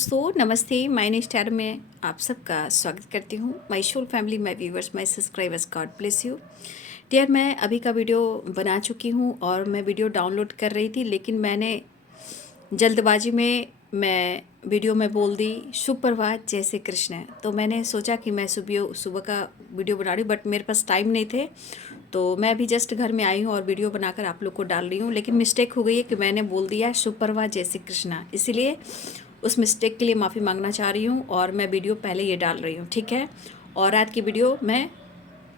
दोस्तों नमस्ते। My star में आप सबका स्वागत करती हूँ। My soul family, my viewers, my subscribers, God bless you dear. मैं अभी का वीडियो बना चुकी हूँ और मैं वीडियो डाउनलोड कर रही थी, लेकिन मैंने जल्दबाजी में वीडियो में बोल दी सुप्रभात जय श्री कृष्ण। तो मैंने सोचा कि मैं सुबह का वीडियो बना रही हूँ, बट मेरे पास टाइम नहीं थे, तो मैं अभी जस्ट घर में आई हूँ और वीडियो बनाकर आप लोग को डाल रही हूँ। लेकिन मिस्टेक हो गई है कि मैंने बोल दिया सुप्रभात जय श्री कृष्णा, इसीलिए उस मिस्टेक के लिए माफ़ी मांगना चाह रही हूँ और मैं वीडियो पहले ये डाल रही हूँ, ठीक है। और रात की वीडियो मैं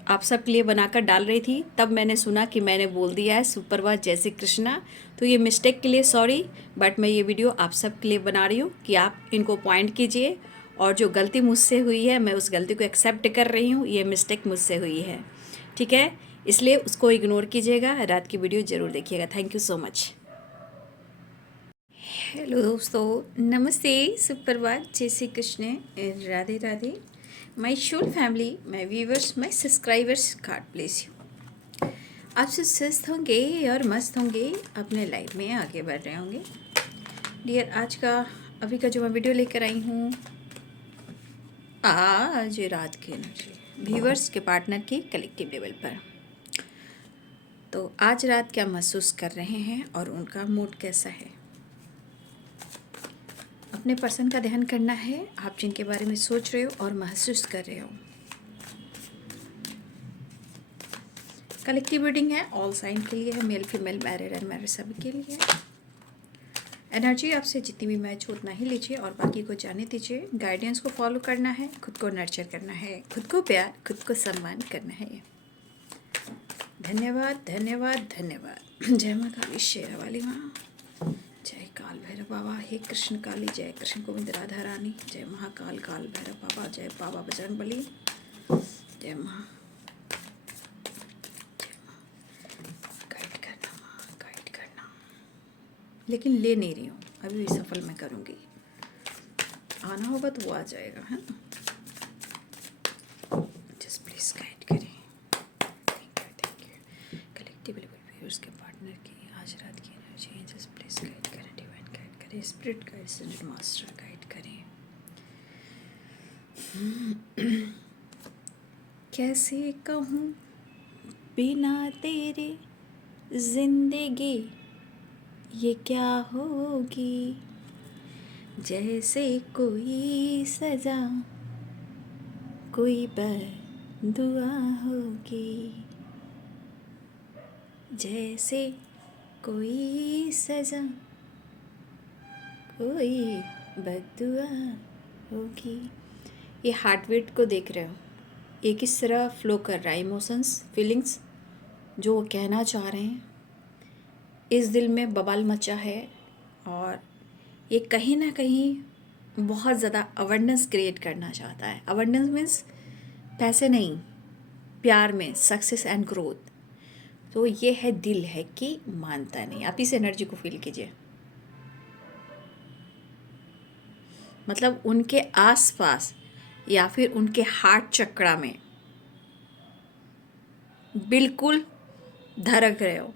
आप सब के लिए बनाकर डाल रही थी, तब मैंने सुना कि मैंने बोल दिया है सुप्रभात जय श्री कृष्णा। तो ये मिस्टेक के लिए सॉरी, बट मैं ये वीडियो आप सब के लिए बना रही हूँ कि आप इनको पॉइंट कीजिए। और जो गलती मुझसे हुई है मैं उस गलती को एक्सेप्ट कर रही हूँ, ये मिस्टेक मुझसे हुई है, ठीक है। इसलिए उसको इग्नोर कीजिएगा, रात की वीडियो ज़रूर देखिएगा। Thank you so much. Hello दोस्तों नमस्ते, सुप्रभात जय Shri Krishna, Radhe Radhe. My soul family, my viewers, my subscribers, God bless you. आप सब स्वस्थ होंगे और मस्त होंगे, अपने लाइफ में आगे बढ़ रहे होंगे डियर। आज का अभी का जो मैं वीडियो लेकर आई हूँ, आज रात के एनर्जी व्यूवर्स के पार्टनर की कलेक्टिव लेवल पर। तो आज रात क्या महसूस कर रहे हैं और उनका मूड कैसा है, अपने पर्सन का ध्यान करना है, आप जिनके बारे में सोच रहे हो और महसूस कर रहे हो। कलेक्टिव रीडिंग है, ऑल साइन के लिए है, मेल फीमेल मैरिड अनमैरिड सभी के लिए। एनर्जी आपसे जितनी भी मैच हो उतना ही लीजिए और बाकी को जाने दीजिए। गाइडेंस को फॉलो करना है, खुद को नर्चर करना है, खुद को प्यार, खुद को सम्मान करना है। धन्यवाद धन्यवाद धन्यवाद। जय माँ काली शेरा वाली माँ, जय काल भैरव बाबा, हे कृष्ण काली, जय कृष्ण गोविंद राधा रानी, जय महाकाल काल भैरव बाबा, जय बाबा बजरंग बली, जय माँ, गाइड करना माँ, गाइड करना। लेकिन ले नहीं रही हूँ, अभी भी सफल मैं करूँगी। आना होगा तो वो आ जाएगा, है ना। जस्ट प्लीज गाइड करें। Thank you. Collective level viewers के पार्टनर की आज रात की एनर्जी, जस्ट प्लीज गाइड करें, डिवाइन गाइड करें, spirit guide, central master guide करें। कैसे कहूँ बिना तेरे जिंदगी ये क्या होगी, जैसे कोई सजा कोई बददुआ होगी, जैसे कोई सजा कोई बददुआ होगी। ये हार्ट बीट को देख रहे हो, ये किस तरह फ्लो कर रहा है, इमोशंस फीलिंग्स जो वो कहना चाह रहे हैं। इस दिल में बवाल मचा है और ये कहीं ना कहीं बहुत ज़्यादा अवेयरनेस क्रिएट करना चाहता है। अवेयरनेस मीन्स पैसे नहीं, प्यार में सक्सेस एंड ग्रोथ। तो ये है दिल है कि मानता नहीं। आप इस एनर्जी को फील कीजिए, मतलब उनके आसपास या फिर उनके हार्ट चक्रा में बिल्कुल धड़क रहे हो,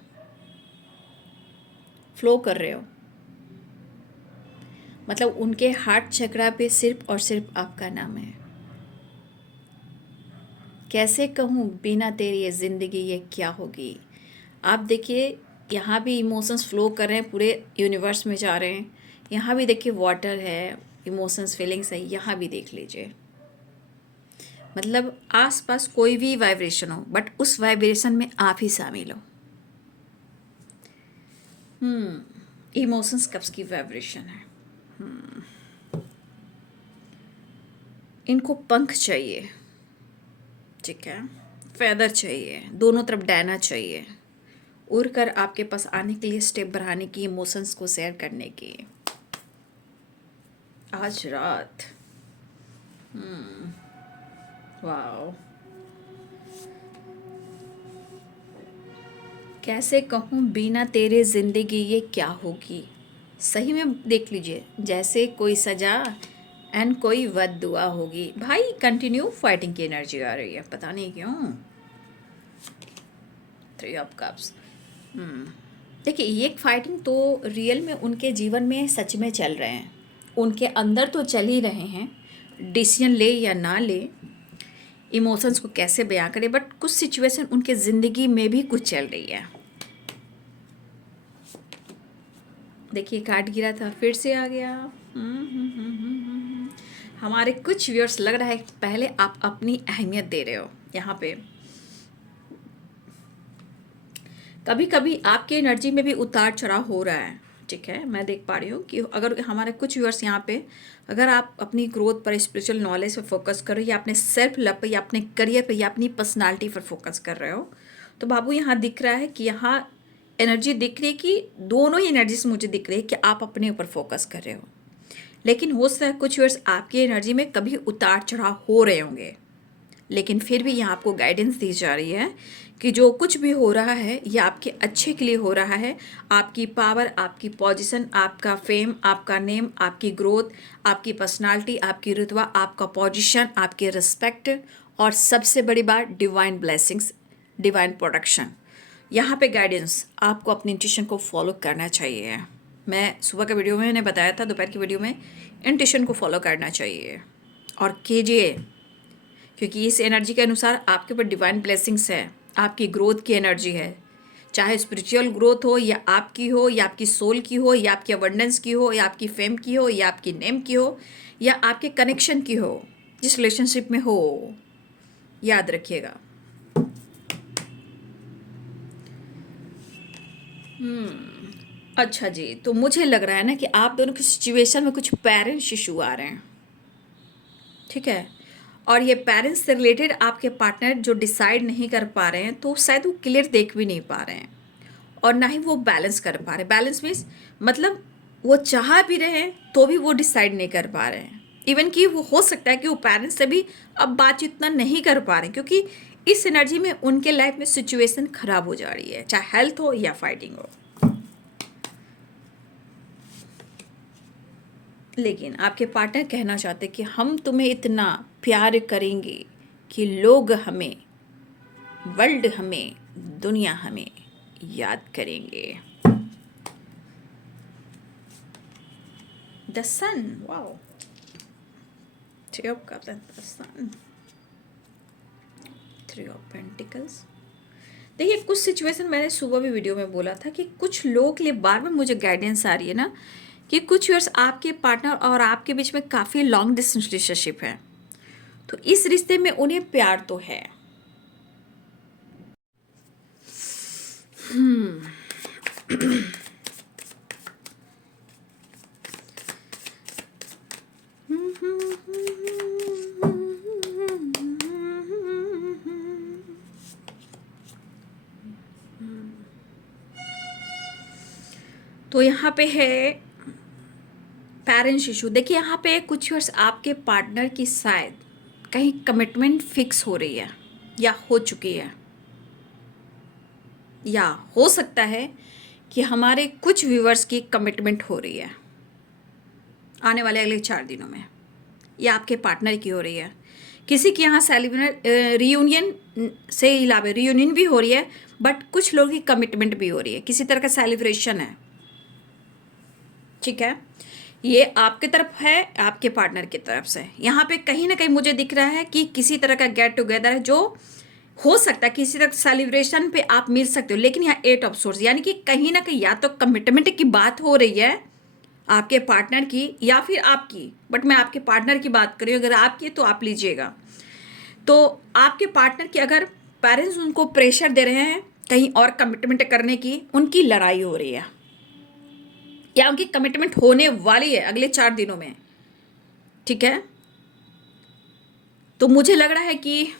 फ्लो कर रहे हो। मतलब उनके हार्ट चक्रा पे सिर्फ और सिर्फ आपका नाम है। कैसे कहूँ बिना तेरी ये ज़िंदगी ये क्या होगी। आप देखिए यहाँ भी इमोशंस फ्लो कर रहे हैं, पूरे यूनिवर्स में जा रहे हैं। यहाँ भी देखिए वाटर है, इमोशंस फीलिंग्स है, यहाँ भी देख लीजिए। मतलब आसपास कोई भी वाइब्रेशन हो, बट उस वाइब्रेशन में आप ही शामिल हो। इमोशंस कब्स की वाइब्रेशन है। इनको पंख चाहिए, ठीक है, फेदर चाहिए, दोनों तरफ डैना चाहिए, उड़कर आपके पास आने के लिए, स्टेप बढ़ाने की, इमोशंस को शेयर करने की। आज रात वाओ। कैसे कहूँ बिना तेरे ज़िंदगी ये क्या होगी। सही में देख लीजिए, जैसे कोई सजा एंड कोई बद्दुआ होगी। भाई कंटिन्यू फाइटिंग की एनर्जी आ रही है, पता नहीं क्यों। 3 ऑफ कप्स। देखिए ये फाइटिंग तो रियल में उनके जीवन में सच में चल रहे हैं। उनके अंदर तो चल ही रहे हैं, डिसीजन ले या ना ले, इमोशंस को कैसे बयां करें, बट कुछ सिचुएशन उनके ज़िंदगी में भी कुछ चल रही है। देखिए कार्ड गिरा था, फिर से आ गया। हमारे कुछ व्यूअर्स लग रहा है पहले आप अपनी अहमियत दे रहे हो यहाँ पे। कभी कभी आपकी एनर्जी में भी उतार चढ़ाव हो रहा है, ठीक है। मैं देख पा रही हूँ कि अगर हमारे कुछ व्यूअर्स यहाँ पे, अगर आप अपनी ग्रोथ पर, स्पिरिचुअल नॉलेज पर फोकस कर रहे हो, या अपने सेल्फ लव पर, या अपने करियर पर, या अपनी पर्सनालिटी पर फोकस कर रहे हो, तो बाबू यहाँ दिख रहा है कि यहाँ एनर्जी दिख रही है कि दोनों ही एनर्जी से मुझे दिख रही है कि आप अपने ऊपर फोकस कर रहे हो। लेकिन हो सकता है कुछ व्यूअर्स आपकी एनर्जी में कभी उतार चढ़ाव हो रहे होंगे, लेकिन फिर भी यहाँ आपको गाइडेंस दी जा रही है कि जो कुछ भी हो रहा है ये आपके अच्छे के लिए हो रहा है। आपकी पावर, आपकी पोजीशन, आपका फेम, आपका नेम, आपकी ग्रोथ, आपकी पर्सनालिटी, आपकी रुतबा, आपका पोजीशन, आपकी रिस्पेक्ट, और सबसे बड़ी बात डिवाइन ब्लेसिंग्स, डिवाइन प्रोटेक्शन। यहाँ पे गाइडेंस आपको अपनी इंट्यूशन को फॉलो करना चाहिए। मैं सुबह के वीडियो में मैंने बताया था, दोपहर की वीडियो में, इंट्यूशन को फॉलो करना चाहिए और कीजिए, क्योंकि इस एनर्जी के अनुसार आपके ऊपर डिवाइन ब्लेसिंग्स है, आपकी ग्रोथ की एनर्जी है। चाहे स्पिरिचुअल ग्रोथ हो, या आपकी हो, या आपकी सोल की हो, या आपकी अबंडेंस की हो, या आपकी फेम की हो, या आपकी नेम की हो, या आपके कनेक्शन की हो, जिस रिलेशनशिप में हो, याद रखिएगा। अच्छा जी, तो मुझे लग रहा है ना कि आप दोनों की सिचुएशन में कुछ पेरेंट्स इशू आ रहे हैं, ठीक है। और ये पेरेंट्स से रिलेटेड आपके पार्टनर जो डिसाइड नहीं कर पा रहे हैं, तो शायद वो क्लियर देख भी नहीं पा रहे हैं, और ना ही वो बैलेंस कर पा रहे। बैलेंस मीन्स मतलब वो चाह भी रहे हैं तो भी वो डिसाइड नहीं कर पा रहे हैं। इवन कि वो हो सकता है कि वो पेरेंट्स से भी अब बातचीत इतना नहीं कर पा रहे हैं, क्योंकि इस एनर्जी में उनके लाइफ में सिचुएशन खराब हो जा रही है, चाहे हेल्थ हो या फाइटिंग हो। लेकिन आपके पार्टनर कहना चाहते कि हम तुम्हें इतना प्यार करेंगे कि लोग हमें, वर्ल्ड हमें, दुनिया हमें याद करेंगे। The sun, wow, three of cups and the sun, three of pentacles. देखिए कुछ सिचुएशन मैंने सुबह भी वीडियो में बोला था कि कुछ लोगों के लिए बार बार मुझे गाइडेंस आ रही है ना, कि कुछ ईयर्स आपके पार्टनर और आपके बीच में काफ़ी लॉन्ग डिस्टेंस रिलेशनशिप है, तो इस रिश्ते में उन्हें प्यार तो है। तो यहाँ पे है पेरेंट्स इशू। देखिए यहाँ पे कुछ ईयर्स आपके पार्टनर की शायद कहीं कमिटमेंट फिक्स हो रही है, या हो चुकी है, या हो सकता है कि हमारे कुछ व्यूअर्स की कमिटमेंट हो रही है आने वाले अगले 4 दिनों में, या आपके पार्टनर की हो रही है। किसी के यहाँ सेलिब्रेट रियूनियन से अलावा रियूनियन भी हो रही है, बट कुछ लोगों की कमिटमेंट भी हो रही है, किसी तरह का सेलिब्रेशन है, ठीक है। ये आपके तरफ है, आपके पार्टनर की तरफ से। यहाँ पे कहीं ना कहीं मुझे दिख रहा है कि किसी तरह का गेट टुगेदर है, जो हो सकता है किसी तरह सेलिब्रेशन पे आप मिल सकते हो। लेकिन यहाँ 8 ऑफ सोर्स, यानी कि कहीं ना कहीं या तो कमिटमेंट की बात हो रही है आपके पार्टनर की, या फिर आपकी, बट मैं आपके पार्टनर की बात कर रही हूँ। अगर आपकी तो आप लीजिएगा। तो आपके पार्टनर की अगर पेरेंट्स उनको प्रेशर दे रहे हैं कहीं और कमिटमेंट करने की, उनकी लड़ाई हो रही है, या उनकी कमिटमेंट होने वाली है अगले 4 दिनों में, ठीक है। तो मुझे लग रहा है कि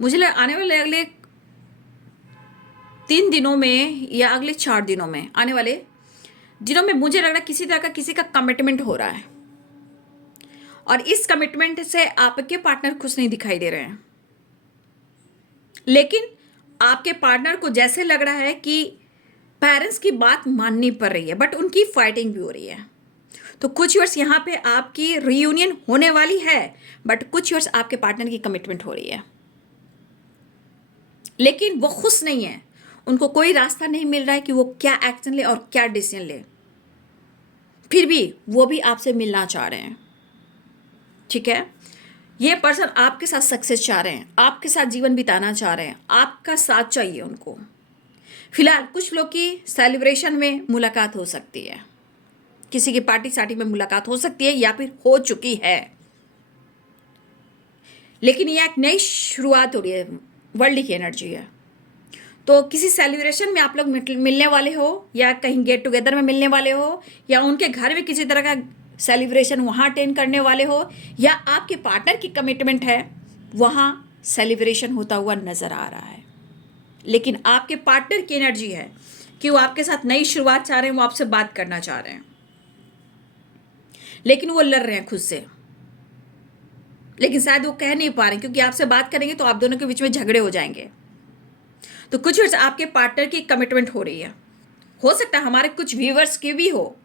मुझे आने वाले अगले 3 दिनों में या अगले 4 दिनों में, आने वाले दिनों में मुझे लग रहा है किसी तरह का किसी का कमिटमेंट हो रहा है, और इस कमिटमेंट से आपके पार्टनर खुश नहीं दिखाई दे रहे हैं। लेकिन आपके पार्टनर को जैसे लग रहा है कि पेरेंट्स की बात माननी पड़ रही है, बट उनकी फाइटिंग भी हो रही है। तो कुछ ईयर्स यहाँ पे आपकी रीयूनियन होने वाली है, बट कुछ ईयर्स आपके पार्टनर की कमिटमेंट हो रही है, लेकिन वो खुश नहीं है। उनको कोई रास्ता नहीं मिल रहा है कि वो क्या एक्शन ले और क्या डिसीजन ले। फिर भी वो भी आपसे मिलना चाह रहे हैं, ठीक है। ये पर्सन आपके साथ सक्सेस चाह रहे हैं, आपके साथ जीवन बिताना चाह रहे हैं, आपका साथ चाहिए उनको। फिलहाल कुछ लोग की सेलिब्रेशन में मुलाकात हो सकती है, किसी की पार्टी सार्टी में मुलाकात हो सकती है या फिर हो चुकी है, लेकिन यह एक नई शुरुआत हो रही है, वर्ल्ड की एनर्जी है। तो किसी सेलिब्रेशन में आप लोग मिलने वाले हो, या कहीं गेट टुगेदर में मिलने वाले हो, या उनके घर में किसी तरह का सेलिब्रेशन वहाँ अटेंड करने वाले हो, या आपके पार्टनर की कमिटमेंट है, वहाँ सेलिब्रेशन होता हुआ नज़र आ रहा है। लेकिन आपके पार्टनर की एनर्जी है कि वो आपके साथ नई शुरुआत चाह रहे हैं, वो आपसे बात करना चाह रहे हैं, लेकिन वो लड़ रहे हैं खुद से। लेकिन शायद वो कह नहीं पा रहे, क्योंकि आपसे बात करेंगे तो आप दोनों के बीच में झगड़े हो जाएंगे। तो कुछ वर्ष आपके पार्टनर की कमिटमेंट हो रही है। हो सकता है हमारे कुछ व्यूवर्स की भी हो,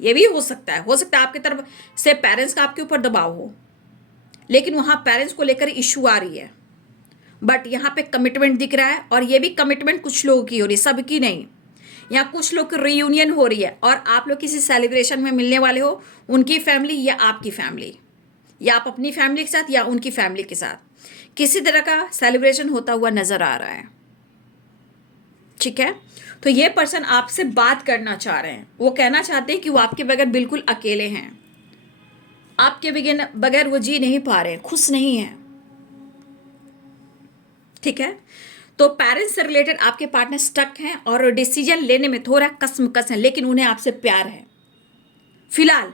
ये भी हो सकता है आपकी तरफ से पेरेंट्स का आपके ऊपर दबाव हो, लेकिन वहाँ पेरेंट्स को लेकर इशू आ रही है, बट यहाँ पे कमिटमेंट दिख रहा है। और ये भी कमिटमेंट कुछ लोगों की हो रही है, सबकी नहीं। यहाँ कुछ लोग की रीयूनियन हो रही है और आप लोग किसी सेलिब्रेशन में मिलने वाले हो, उनकी फैमिली या आपकी फैमिली, या आप अपनी फैमिली के साथ या उनकी फैमिली के साथ किसी तरह का सेलिब्रेशन होता हुआ नजर आ रहा है, ठीक है। तो ये पर्सन आपसे बात करना चाह रहे हैं, वो कहना चाहते हैं कि वो आपके बगैर बिल्कुल अकेले हैं, आपके बगैर वो जी नहीं पा रहे हैं, खुश नहीं हैं, ठीक है। तो पेरेंट्स से रिलेटेड आपके पार्टनर स्टक हैं और डिसीजन लेने में थोड़ा कसमकस है, लेकिन उन्हें आपसे प्यार है। फिलहाल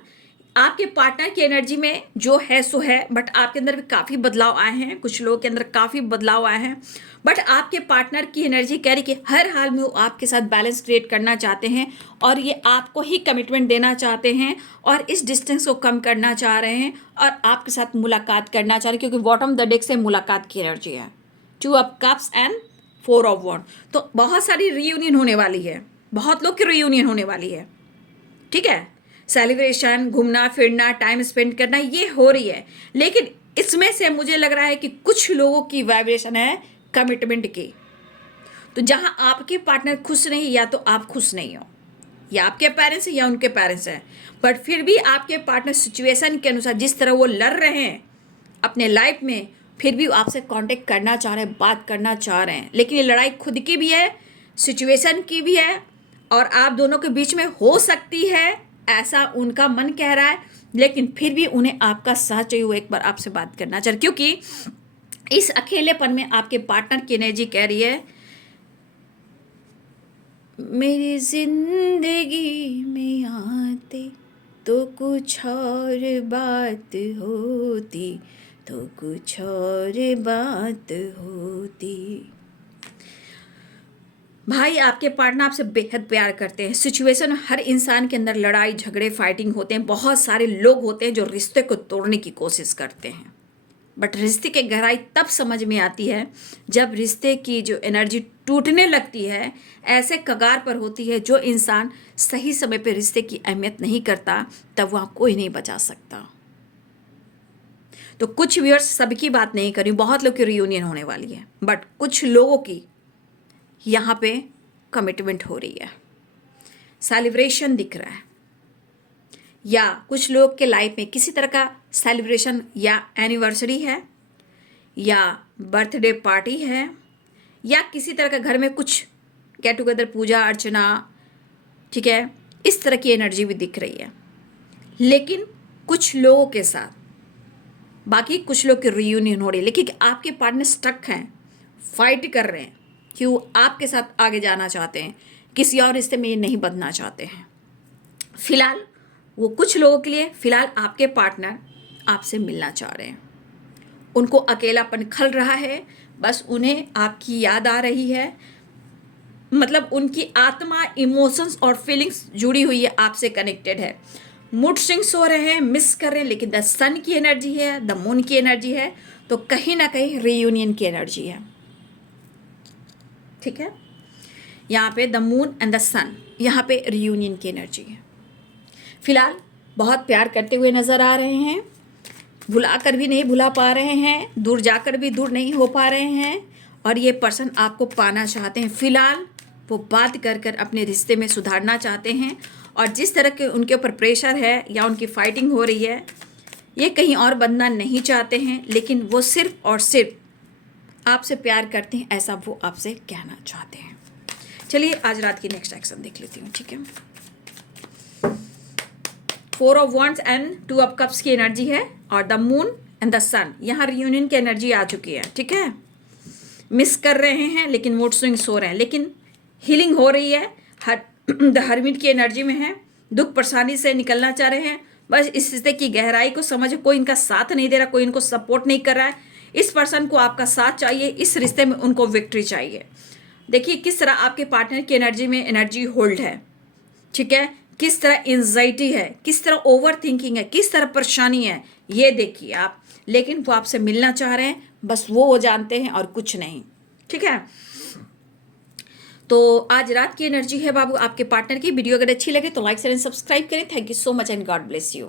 आपके पार्टनर की एनर्जी में जो है सो है, बट आपके अंदर भी काफ़ी बदलाव आए हैं, कुछ लोगों के अंदर काफ़ी बदलाव आए हैं। बट आपके पार्टनर की एनर्जी कह रही कि हर हाल में वो आपके साथ बैलेंस क्रिएट करना चाहते हैं और ये आपको ही कमिटमेंट देना चाहते हैं और इस डिस्टेंस को कम करना चाह रहे हैं और आपके साथ मुलाकात करना चाह रहे हैं, क्योंकि बॉटम द डेक से मुलाकात की एनर्जी है, 2 ऑफ कप्स एंड 4 ऑफ वॉन्ड। तो बहुत सारी रीयूनियन होने वाली है, बहुत लोग की रीयूनियन होने वाली है, ठीक है। सेलिब्रेशन, घूमना फिरना, टाइम स्पेंड करना, ये हो रही है। लेकिन इसमें से मुझे लग रहा है कि कुछ लोगों की वाइब्रेशन है कमिटमेंट की। तो जहां आपके पार्टनर खुश नहीं, या तो आप खुश नहीं हो, या आपके पेरेंट्स या उनके पेरेंट्स हैं, बट फिर भी आपके पार्टनर सिचुएशन के अनुसार जिस तरह वो लड़ रहे हैं अपने लाइफ में, फिर भी आपसे कांटेक्ट करना चाह रहे हैं, बात करना चाह रहे हैं। लेकिन ये लड़ाई खुद की भी है, सिचुएशन की भी है, और आप दोनों के बीच में हो सकती है, ऐसा उनका मन कह रहा है। लेकिन फिर भी उन्हें आपका साथ चाहिए, वो एक बार आपसे बात करना चाह रहे, क्योंकि इस अकेलेपन में आपके पार्टनर की एनर्जी कह रही है, मेरी जिंदगी में आते तो कुछ और बात होती, तो कुछ और बात होती। भाई आपके पार्टनर आपसे बेहद प्यार करते हैं। सिचुएशन में हर इंसान के अंदर लड़ाई झगड़े फाइटिंग होते हैं, बहुत सारे लोग होते हैं जो रिश्ते को तोड़ने की कोशिश करते हैं, बट रिश्ते की गहराई तब समझ में आती है जब रिश्ते की जो एनर्जी टूटने लगती है, ऐसे कगार पर होती है, जो इंसान सही समय पे रिश्ते की अहमियत नहीं करता, तब वहाँ कोई नहीं बचा सकता। तो कुछ व्यूअर्स, सबकी बात नहीं करी, बहुत लोग की रियूनियन होने वाली है, बट कुछ लोगों की यहाँ पे कमिटमेंट हो रही है, सेलिब्रेशन दिख रहा है, या कुछ लोग के लाइफ में किसी तरह का सेलिब्रेशन या एनिवर्सरी है, या बर्थडे पार्टी है, या किसी तरह का घर में कुछ गेट टुगेदर, पूजा अर्चना, ठीक है, इस तरह की एनर्जी भी दिख रही है। लेकिन कुछ लोगों के साथ, बाकी कुछ लोग की रियूनियन हो रही है, लेकिन आपके पार्टनर स्टक हैं, फाइट कर रहे हैं कि वो आपके साथ आगे जाना चाहते हैं, किसी और रिश्ते में ये नहीं बदलना चाहते हैं। फिलहाल वो कुछ लोगों के लिए, फिलहाल आपके पार्टनर आपसे मिलना चाह रहे हैं, उनको अकेलापन खल रहा है, बस उन्हें आपकी याद आ रही है, मतलब उनकी आत्मा, इमोशंस और फीलिंग्स जुड़ी हुई है, आपसे कनेक्टेड है। मूड स्विंग्स हो रहे हैं, मिस कर रहे हैं, लेकिन द सन की एनर्जी है, द मून की एनर्जी है, तो कहीं ना कहीं रीयूनियन की एनर्जी है, ठीक है। यहाँ पे द मून एंड द सन, यहाँ पे रियूनियन की एनर्जी है। फिलहाल बहुत प्यार करते हुए नज़र आ रहे हैं, भुला कर भी नहीं भुला पा रहे हैं, दूर जाकर भी दूर नहीं हो पा रहे हैं, और ये पर्सन आपको पाना चाहते हैं। फिलहाल वो बात कर कर अपने रिश्ते में सुधारना चाहते हैं, और जिस तरह के उनके ऊपर प्रेशर है या उनकी फाइटिंग हो रही है, ये कहीं और बनना नहीं चाहते हैं, लेकिन वो सिर्फ और सिर्फ आपसे प्यार करते हैं, ऐसा वो आपसे कहना चाहते हैं। चलिए आज रात की नेक्स्ट एक्शन देख लेती हूँ, ठीक है। 4 of wands and 2 of cups की एनर्जी है, और द मून एंड द सन, यहाँ रियूनियन की एनर्जी आ चुकी है, ठीक है। मिस कर रहे हैं लेकिन मूड स्विंग्स हो रहे हैं, लेकिन हीलिंग हो रही है। द हर्मिट की एनर्जी में है, दुख परेशानी से निकलना चाह रहे हैं। बस इस रिश्ते की गहराई को समझे, कोई इनका साथ नहीं दे रहा, कोई इनको सपोर्ट नहीं कर रहा है। इस पर्सन को आपका साथ चाहिए, इस रिश्ते में उनको विक्ट्री चाहिए। देखिए किस तरह आपके पार्टनर की एनर्जी में एनर्जी होल्ड है, ठीक है। किस तरह एंजाइटी है, किस तरह ओवर थिंकिंग है, किस तरह परेशानी है, ये देखिए आप। लेकिन वो आपसे मिलना चाह रहे हैं, बस वो जानते हैं और कुछ नहीं, ठीक है। तो आज रात की एनर्जी है बाबू आपके पार्टनर की। वीडियो अगर अच्छी लगे तो लाइक शेयर एंड सब्सक्राइब करें। Thank you so much and God bless you.